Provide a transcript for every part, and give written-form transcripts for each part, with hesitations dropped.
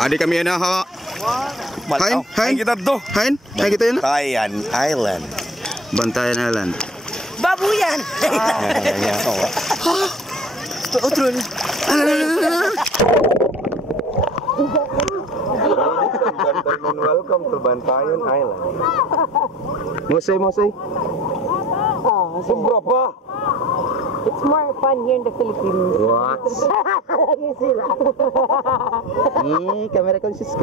Adi kami na ha. Hain kita to. Hain kita na. Bantayan Island. Bantayan Island. Babuyan. Utron. Welcome to Bantayan Island. Mosay. Sobra pa. It's more fun here in the Philippines. What? Kamera conscious ko.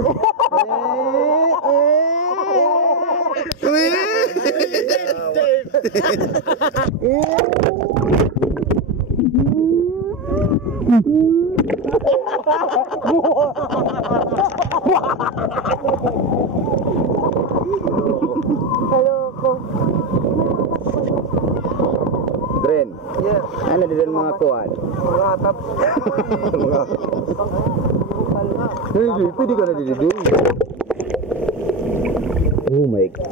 Dren. Yes. Ano din mga kuwan? Mga tap. Hindi, pwede ka na dito. Oh my God.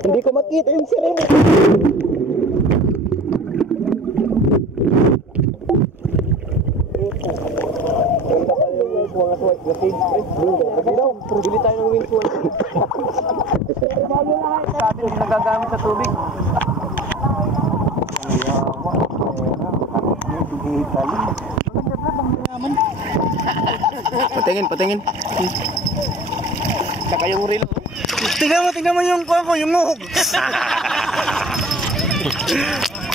Hindi ko makita yung sarili. Bili tayo ng windfall. Sa atin hindi nagagamit sa tubig. Patingin. Saka yung reel. Tingnan mo yung kuwan ko, yung muhog.